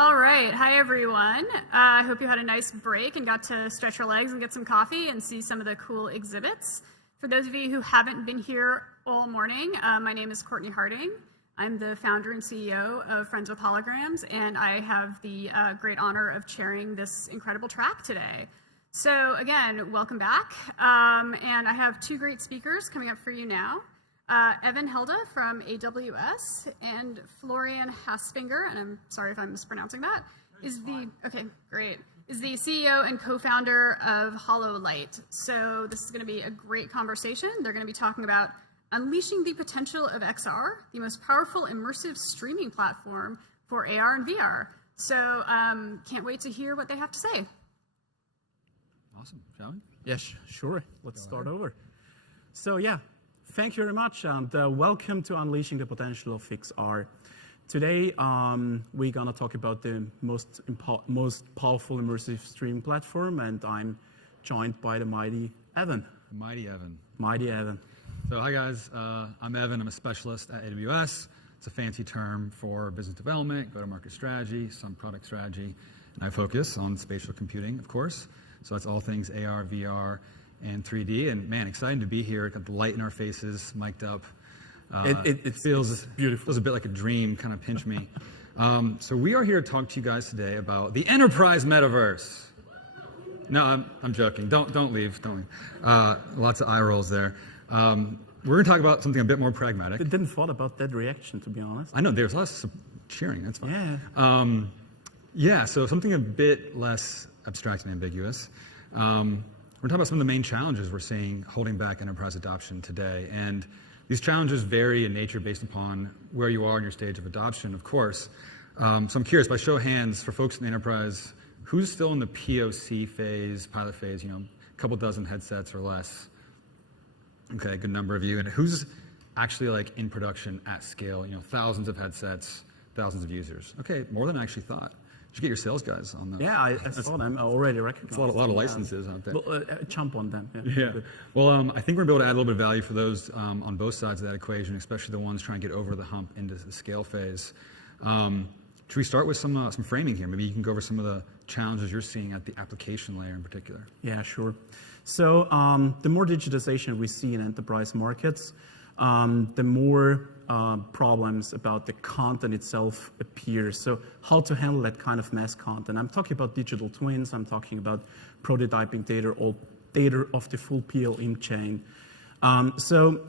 All right. Hi, everyone. I hope you had a nice break and got to stretch your legs and get some coffee and see some of the cool exhibits. For those of you who haven't been here all morning, my name is Courtney Harding. I'm the founder and CEO of Friends with Holograms, and I have the great honor of chairing this incredible track today. So again, welcome back. And I have two great speakers coming up for you now. Evan Helda from AWS and Florian Hasfinger, and I'm sorry if I'm mispronouncing that, is the CEO and co-founder of HoloLight. So this is going to be a great conversation. They're going to be talking about unleashing the potential of XR, the most powerful immersive streaming platform for AR and VR. So can't wait to hear what they have to say. Awesome. Shall we? Yes, sure. Let's start over. So yeah, thank you very much, and welcome to Unleashing the Potential of XR. Today, we're gonna talk about the most powerful immersive streaming platform, and I'm joined by the mighty Evan. Mighty Evan. Mighty Evan. So hi guys, I'm Evan. I'm a specialist at AWS. It's a fancy term for business development, go-to-market strategy, some product strategy, and I focus on spatial computing, of course. So that's all things AR, VR, and 3D. And man, excited to be here. Got the light in our faces, mic'd up. It feels beautiful. Feels a bit like a dream. Kind of pinch me. So we are here to talk to you guys today about the enterprise metaverse. No, I'm joking. Don't leave. Don't leave. Lots of eye rolls there. We're going to talk about something a bit more pragmatic. I didn't thought about that reaction, to be honest. I know there's lots of cheering. That's fine. Yeah. Yeah. So something a bit less abstract and ambiguous. We're talking about some of the main challenges we're seeing holding back enterprise adoption today. And these challenges vary in nature based upon where you are in your stage of adoption, of course. So I'm curious, by show of hands, for folks in the enterprise, who's still in the POC phase, pilot phase, a couple dozen headsets or less? Okay, good number of you. And who's actually like in production at scale, thousands of headsets, thousands of users? Okay, more than I actually thought. Did you get your sales guys on that? Yeah, I saw them. I already recognized. It's a lot of licenses out there. Well, jump on them. Yeah. Well, I think we're going to be able to add a little bit of value for those on both sides of that equation, especially the ones trying to get over the hump into the scale phase. Should we start with some framing here? Maybe you can go over some of the challenges you're seeing at the application layer in particular. Yeah, sure. So the more digitization we see in enterprise markets, the more problems about the content itself appear. So how to handle that kind of mass content. I'm talking about digital twins. I'm talking about prototyping data, all data of the full PLM chain. So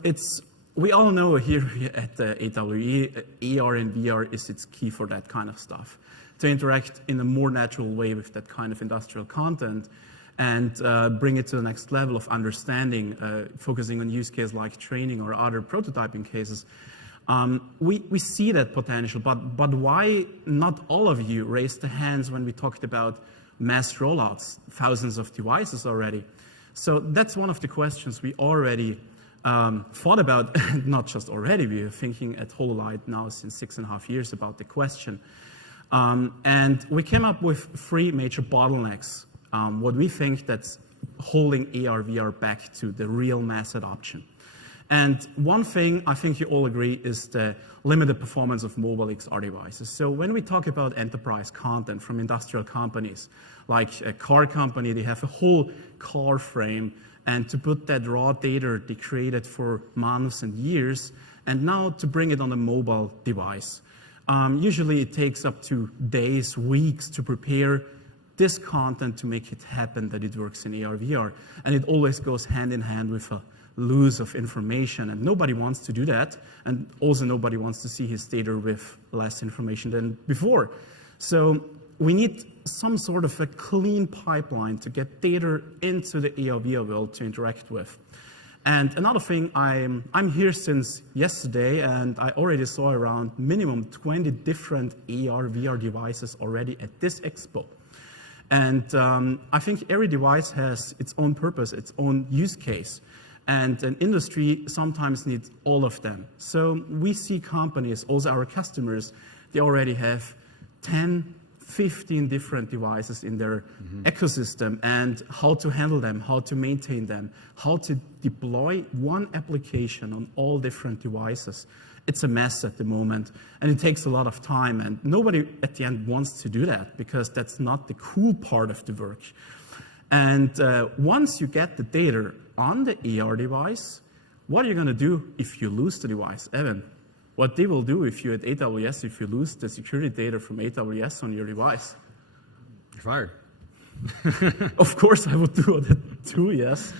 we all know here at the AWE, AR and VR is its key for that kind of stuff. To interact in a more natural way with that kind of industrial content and bring it to the next level of understanding, focusing on use cases like training or other prototyping cases. We see that potential, but why not all of you raised the hands when we talked about mass rollouts, thousands of devices already? So that's one of the questions we already thought about, not just already, we are thinking at HoloLight now since 6.5 years about the question. And we came up with 3 major bottlenecks, what we think that's holding AR, VR back to the real mass adoption. And one thing I think you all agree is the limited performance of mobile XR devices. So when we talk about enterprise content from industrial companies, like a car company, they have a whole car frame, and to put that raw data they created for months and years, and now to bring it on a mobile device. Usually it takes up to days, weeks to prepare this content to make it happen that it works in AR, VR. And it always goes hand in hand with a loss of information, and nobody wants to do that, and also nobody wants to see his data with less information than before. So we need some sort of a clean pipeline to get data into the AR, VR world to interact with. And another thing, I'm here since yesterday, and I already saw around minimum 20 different AR, VR devices already at this expo. And I think every device has its own purpose, its own use case. And an industry sometimes needs all of them. So we see companies, also our customers, they already have 10, 15 different devices in their ecosystem, and how to handle them, how to maintain them, how to deploy one application on all different devices. It's a mess at the moment, and it takes a lot of time, and nobody at the end wants to do that because that's not the cool part of the work. And once you get the data on the AR device, what are you going to do if you lose the device? Evan, what they will do if you at AWS, if you lose the security data from AWS on your device? You're fired. Of course, I would do that too, yes.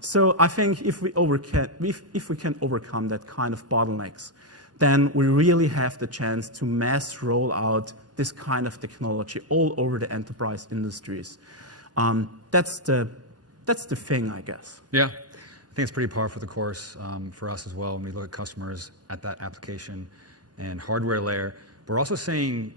So I think if we can overcome that kind of bottlenecks, then we really have the chance to mass roll out this kind of technology all over the enterprise industries. That's the thing, I guess. Yeah, I think it's pretty par for the course for us as well when we look at customers at that application and hardware layer. We're also seeing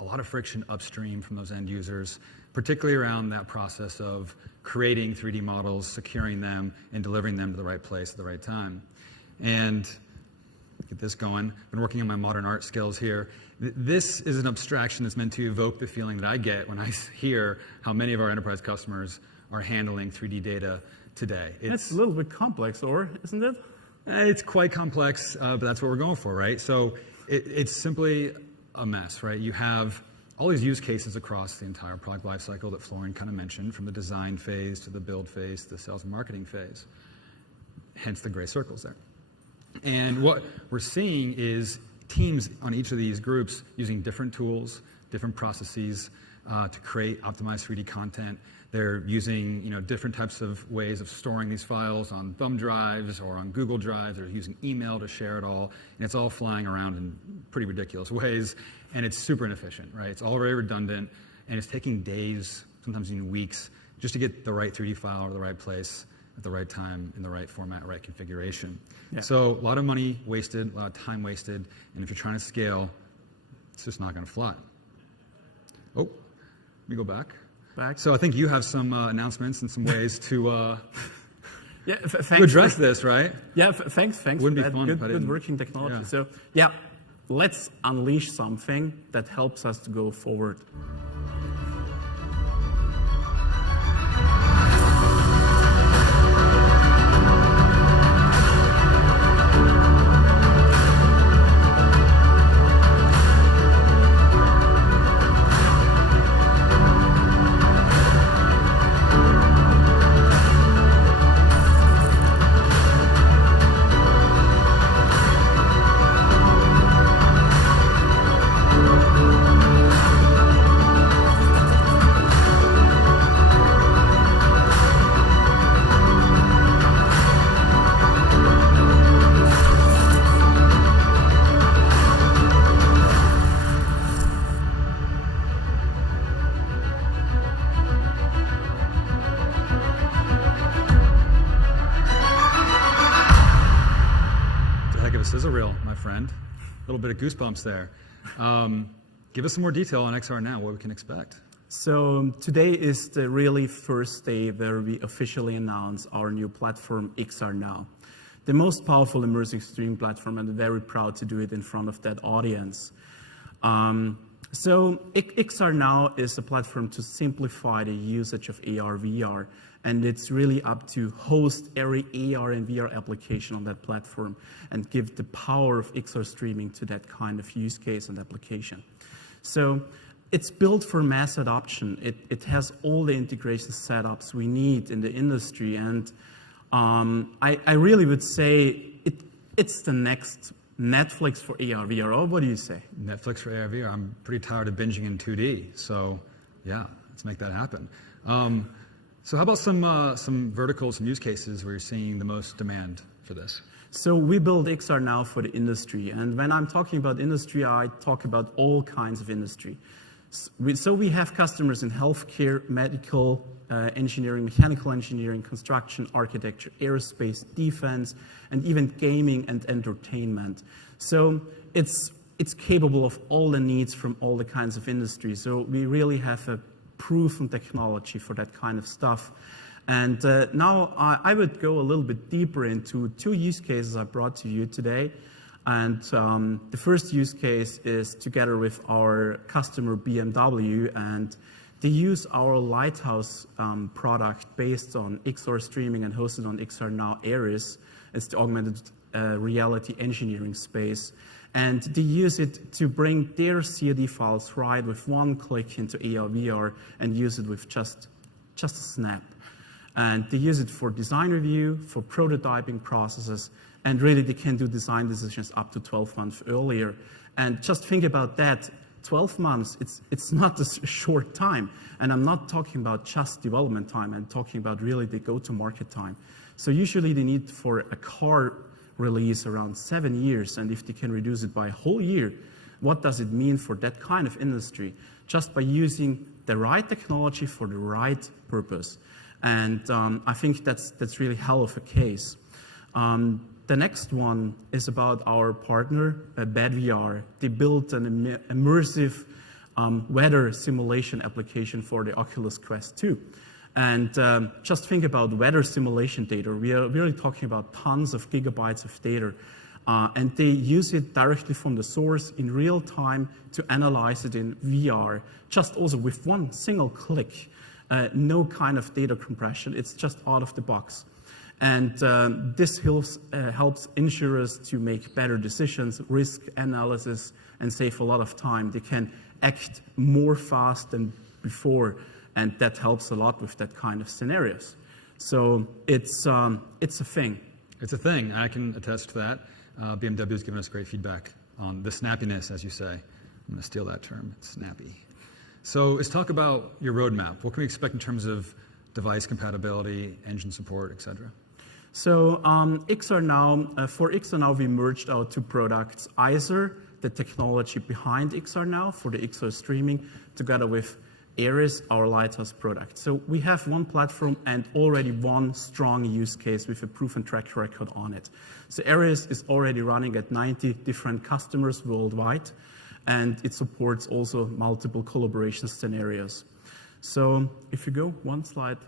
a lot of friction upstream from those end users, particularly around that process of creating 3D models, securing them, and delivering them to the right place at the right time. And get this going. I've been working on my modern art skills here. This is an abstraction that's meant to evoke the feeling that I get when I hear how many of our enterprise customers are handling 3D data today. It's a little bit complex, isn't it? It's quite complex, but that's what we're going for, right? So it's simply a mess, right? You have all these use cases across the entire product lifecycle that Florian kind of mentioned, from the design phase to the build phase to the sales and marketing phase, hence the gray circles there. And what we're seeing is teams on each of these groups using different tools, different processes to create optimized 3D content. They're using different types of ways of storing these files on thumb drives or on Google Drives. They're using email to share it all, and it's all flying around in pretty ridiculous ways, and it's super inefficient, right? It's all very redundant, and it's taking days, sometimes even weeks, just to get the right 3D file or the right place at the right time, in the right format, right configuration. Yeah. So a lot of money wasted, a lot of time wasted, and if you're trying to scale, it's just not going to fly. Oh, let me go back. So I think you have some announcements and some ways to to address this, right? Yeah, thanks. Wouldn't be fun good working technology. Yeah. So yeah, let's unleash something that helps us to go forward. Sizzle, my friend. A little bit of goosebumps there. Give us some more detail on XR Now, what we can expect. So today is the really first day where we officially announce our new platform, XR Now. The most powerful immersive streaming platform, and very proud to do it in front of that audience. So XR Now is a platform to simplify the usage of AR, VR, and it's really up to host every AR and VR application on that platform and give the power of XR streaming to that kind of use case and application. So it's built for mass adoption. It has all the integration setups we need in the industry, and I really would say it's the next Netflix for AR, VR. Oh, what do you say? Netflix for AR, VR. I'm pretty tired of binging in 2D, so yeah, let's make that happen. So how about some verticals and use cases where you're seeing the most demand for this? So we build XR Now for the industry, and when I'm talking about industry, I talk about all kinds of industry. So we have customers in healthcare, medical, engineering, mechanical engineering, construction, architecture, aerospace, defense, and even gaming and entertainment. So it's capable of all the needs from all the kinds of industries. So we really have a proven technology for that kind of stuff. And now I would go a little bit deeper into two use cases I brought to you today. And the first use case is together with our customer BMW, and they use our Lighthouse product based on XR streaming and hosted on XR Now Ares. It's the augmented reality engineering space. And they use it to bring their CAD files right with one click into AR, VR, and use it with just a snap. And they use it for design review, for prototyping processes, and really they can do design decisions up to 12 months earlier. And just think about that, 12 months, it's not a short time. And I'm not talking about just development time, I'm talking about really the go-to-market time. So usually they need for a car release around 7 years, and if they can reduce it by a whole year, what does it mean for that kind of industry? Just by using the right technology for the right purpose. And I think that's really hell of a case. The next one is about our partner, BadVR. They built an immersive weather simulation application for the Oculus Quest 2. And just think about weather simulation data. We are really talking about tons of gigabytes of data. And they use it directly from the source in real time to analyze it in VR, just also with one single click. No kind of data compression, it's just out of the box. And this helps insurers to make better decisions, risk analysis, and save a lot of time. They can act more fast than before, and that helps a lot with that kind of scenarios. So it's a thing. It's a thing. I can attest to that. BMW has given us great feedback on the snappiness, as you say. I'm going to steal that term. It's snappy. So let's talk about your roadmap. What can we expect in terms of device compatibility, engine support, et cetera? So XR Now, for XR Now, we merged our two products, Iser, the technology behind XR Now for the XR streaming, together with Ares, our Lighthouse product. So we have one platform and already one strong use case with a proven track record on it. So Ares is already running at 90 different customers worldwide, and it supports also multiple collaboration scenarios. So if you go one slide.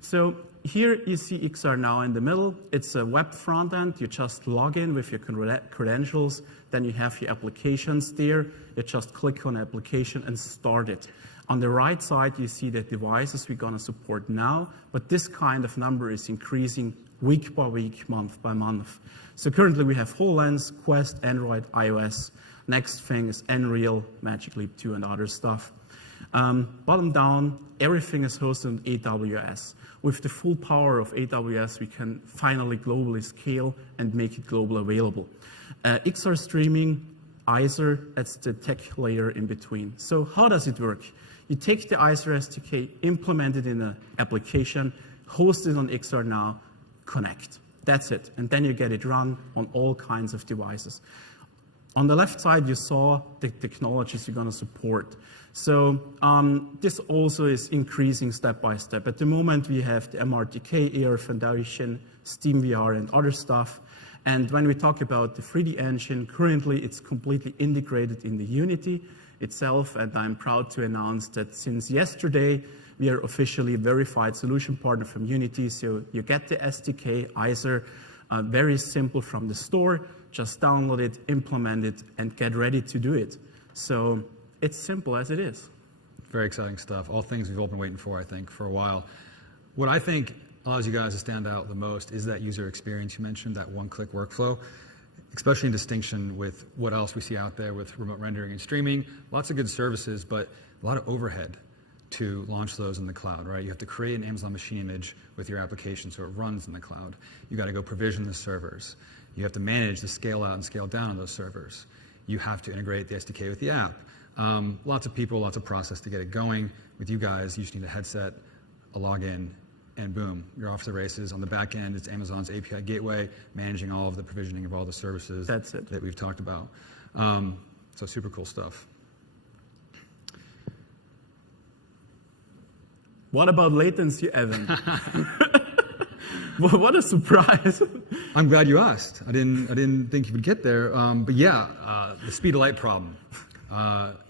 So here you see XR Now in the middle. It's a web front end. You just log in with your credentials. Then you have your applications there. You just click on application and start it. On the right side, you see the devices we're going to support now. But this kind of number is increasing week by week, month by month. So currently we have HoloLens, Quest, Android, iOS. Next thing is Unreal, Magic Leap 2, and other stuff. Bottom down, everything is hosted on AWS. With the full power of AWS, we can finally globally scale and make it global available. XR streaming, Iser, that's the tech layer in between. So how does it work? You take the Iser SDK, implement it in an application, host it on XR Now, connect. That's it. And then you get it run on all kinds of devices. On the left side, you saw the technologies you're going to support. So this also is increasing step by step. At the moment, we have the MRTK, AR Foundation, SteamVR, and other stuff. And when we talk about the 3D engine, currently it's completely integrated in the Unity itself. And I'm proud to announce that since yesterday, we are officially a verified solution partner from Unity. So you get the SDK, Iser, very simple from the store. Just download it, implement it, and get ready to do it. So it's simple as it is. Very exciting stuff. All things we've all been waiting for, I think, for a while. What I think allows you guys to stand out the most is that user experience you mentioned, that one-click workflow, especially in distinction with what else we see out there with remote rendering and streaming. Lots of good services, but a lot of overhead to launch those in the cloud, right? You have to create an Amazon machine image with your application so it runs in the cloud. You got to go provision the servers. You have to manage the scale out and scale down on those servers. You have to integrate the SDK with the app. Lots of people, lots of process to get it going. With you guys, you just need a headset, a login, and boom, you're off to the races. On the back end, it's Amazon's API gateway, managing all of the provisioning of all the services that we've talked about. So super cool stuff. What about latency, Evan? What a surprise. I'm glad you asked. I didn't think you would get there. But yeah, the speed of light problem.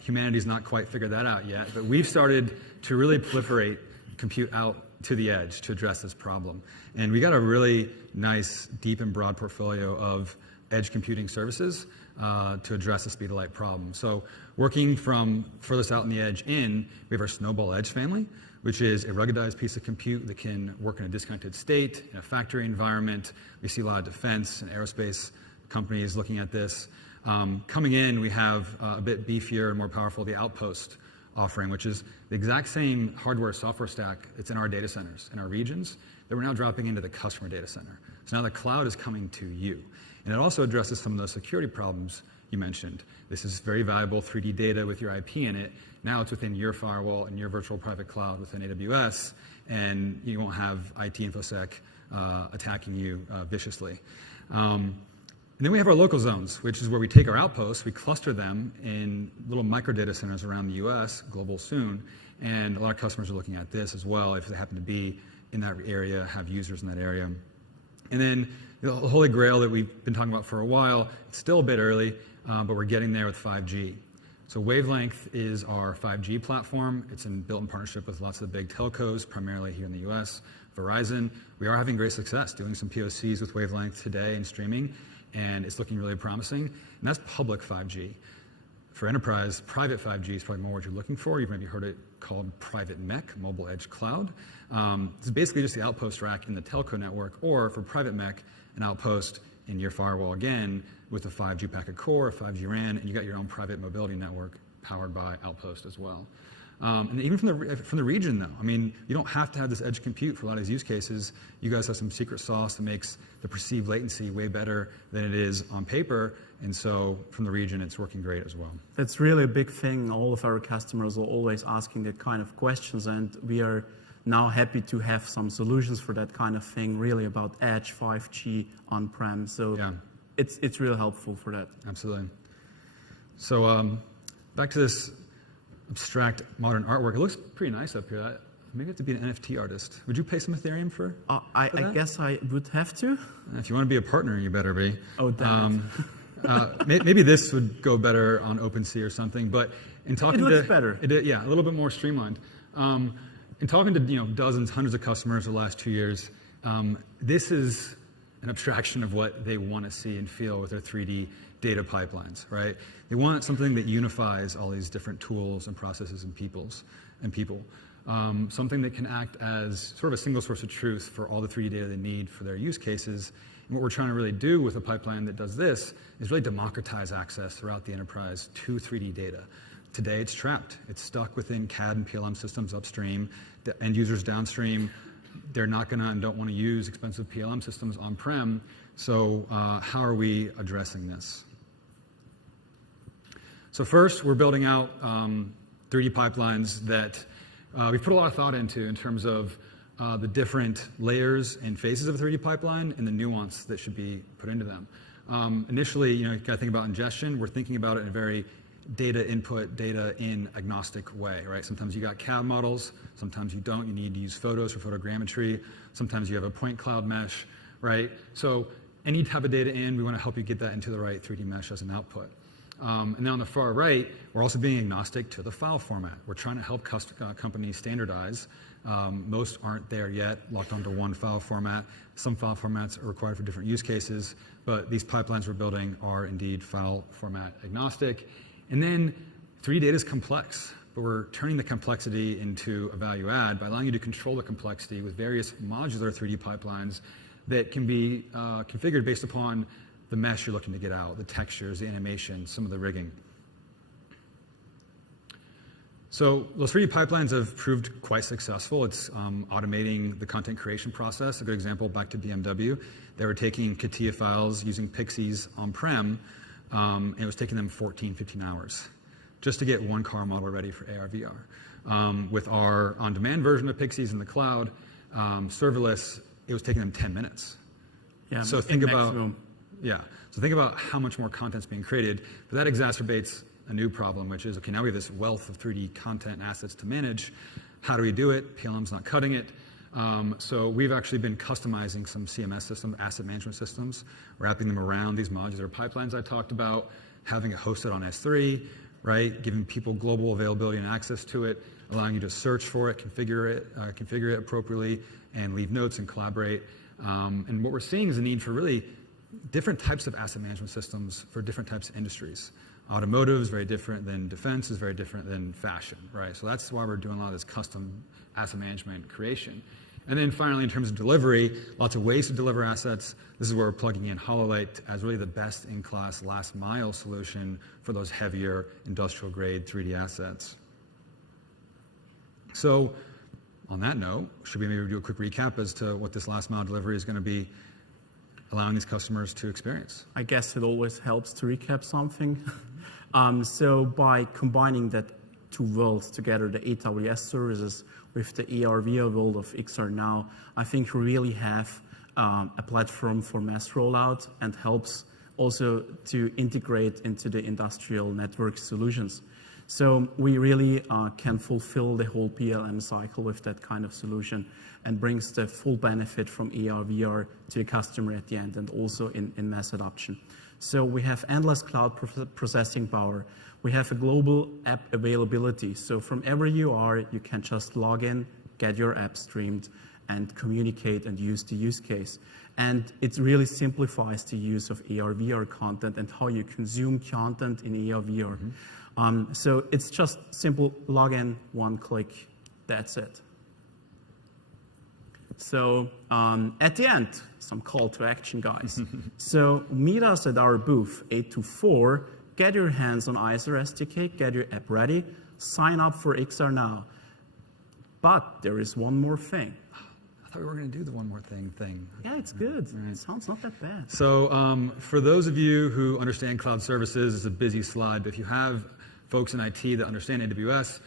Humanity's not quite figured that out yet, but we've started to really proliferate compute out to the edge to address this problem. And we got a really nice, deep and broad portfolio of edge computing services to address the speed of light problem. So working from furthest out in the edge in, we have our Snowball Edge family, which is a ruggedized piece of compute that can work in a disconnected state, in a factory environment. We see a lot of defense and aerospace companies looking at this. Coming in, we have a bit beefier and more powerful, the Outpost offering, which is the exact same hardware software stack that's in our data centers, in our regions, that we're now dropping into the customer data center. So now the cloud is coming to you. And it also addresses some of those security problems you mentioned. This is very valuable 3D data with your IP in it. Now it's within your firewall and your virtual private cloud within AWS, and you won't have IT InfoSec attacking you viciously. And then we have our local zones, which is where we take our outposts, we cluster them in little micro data centers around the US, global soon, and a lot of customers are looking at this as well if they happen to be in that area, have users in that area. And then the holy grail that we've been talking about for a while, it's still a bit early, but we're getting there with 5G. So Wavelength is our 5G platform. It's built in partnership with lots of the big telcos, primarily here in the US, Verizon. We are having great success doing some POCs with Wavelength today and streaming, and it's looking really promising. And that's public 5G. For enterprise, private 5G is probably more what you're looking for. You've maybe heard it called private MEC, Mobile Edge Cloud. It's basically just the outpost rack in the telco network, or for private MEC, an outpost in your firewall again with a 5G packet core, a 5G RAN, and you got your own private mobility network powered by Outpost as well. And even from the region, though, I mean, you don't have to have this edge compute for a lot of these use cases. You guys have some secret sauce that makes the perceived latency way better than it is on paper, and so from the region, it's working great as well. That's really a big thing. All of our customers are always asking that kind of questions, and we are now happy to have some solutions for that kind of thing, really about edge, 5G, on-prem. So yeah, it's really helpful for that. Absolutely. So back to this abstract modern artwork. It looks pretty nice up here. Maybe you have to be an NFT artist. Would you pay some Ethereum for I guess I would have to. If you want to be a partner, you better be. Oh, damn maybe this would go better on OpenSea or something. But in talking it looks better. Yeah, a little bit more streamlined. In talking to dozens, hundreds of customers the last 2 years, this is an abstraction of what they want to see and feel with their 3D data pipelines, right? They want something that unifies all these different tools and processes and people. Something that can act as sort of a single source of truth for all the 3D data they need for their use cases. And what we're trying to really do with a pipeline that does this is really democratize access throughout the enterprise to 3D data. Today it's trapped. It's stuck within CAD and PLM systems upstream. The end users downstream, they're not going to and don't want to use expensive PLM systems on-prem. So how are we addressing this? So first, we're building out 3D pipelines that we've put a lot of thought into in terms of the different layers and phases of a 3D pipeline and the nuance that should be put into them. Initially, you got to think about ingestion. We're thinking about it in a very data input, data in agnostic way, right? Sometimes you got CAD models, sometimes you don't. You need to use photos for photogrammetry. Sometimes you have a point cloud mesh, right? So any type of data in, we want to help you get that into the right 3D mesh as an output. And then on the far right, we're also being agnostic to the file format. We're trying to help companies standardize. Most aren't there yet, locked onto one file format. Some file formats are required for different use cases, but these pipelines we're building are indeed file format agnostic. And then 3D data is complex, but we're turning the complexity into a value add by allowing you to control the complexity with various modular 3D pipelines that can be configured based upon the mesh you're looking to get out, the textures, the animation, some of the rigging. So those 3D pipelines have proved quite successful. It's automating the content creation process. A good example, back to BMW. They were taking CATIA files using Pixies on-prem, and it was taking them 14, 15 hours just to get one car model ready for AR, VR. With our on-demand version of Pixies in the cloud, serverless, it was taking them 10 minutes. Yeah, so think about how much more content's being created, but that exacerbates a new problem, which is, okay, now we have this wealth of 3D content assets to manage. How do we do it? PLM's not cutting it. So we've actually been customizing some CMS systems, asset management systems, wrapping them around these modular pipelines I talked about, having it hosted on S3, right? Giving people global availability and access to it, allowing you to search for it, configure it appropriately, and leave notes and collaborate. And what we're seeing is a need for really different types of asset management systems for different types of industries. Automotive is very different than defense is very different than fashion, right? So that's why we're doing a lot of this custom asset management creation. And then finally, in terms of delivery, lots of ways to deliver assets. This is where we're plugging in Hololight as really the best-in-class last-mile solution for those heavier industrial-grade 3D assets. So on that note, should we maybe do a quick recap as to what this last-mile delivery is going to be allowing these customers to experience? I guess it always helps to recap something. So by combining that two worlds together, the AWS services with the AR/VR world of XR Now, I think we really have a platform for mass rollout and helps also to integrate into the industrial network solutions. So we really can fulfill the whole PLM cycle with that kind of solution and brings the full benefit from AR/VR to a customer at the end and also in mass adoption. So we have endless cloud processing power. We have a global app availability. So from wherever you are, you can just log in, get your app streamed, and communicate and use the use case. And it really simplifies the use of AR/VR content and how you consume content in AR/VR. So it's just simple log in, one click, that's it. So at the end, some call to action, guys. So meet us at our booth, 824. Get your hands on ISR SDK, get your app ready, sign up for XR Now. But there is one more thing. I thought we were going to do the one more thing. Yeah, it's good. Right. It sounds not that bad. So for those of you who understand cloud services, it's a busy slide, but if you have folks in IT that understand AWS,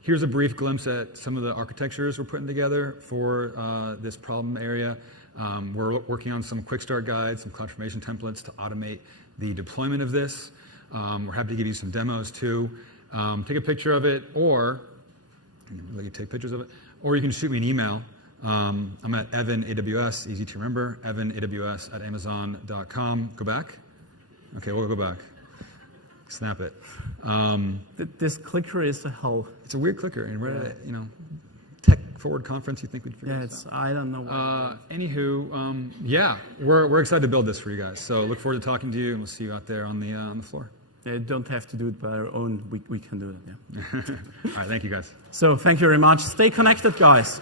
here's a brief glimpse at some of the architectures we're putting together for this problem area. We're working on some quick start guides, some CloudFormation templates to automate the deployment of this. We're happy to give you some demos too. Take a picture of it, or let you take pictures of it, or you can shoot me an email. I'm at Evan AWS, easy to remember, evanaws@amazon.com. Go back? Okay, we'll go back. Snap it. This clicker is a hell. It's a weird clicker, and we're at a, tech forward conference. You think we'd figure this out? I don't know. Anywho, yeah, we're excited to build this for you guys. So look forward to talking to you, and we'll see you out there on the floor. They don't have to do it by our own. We can do it. Yeah. All right, thank you guys. So thank you very much. Stay connected, guys.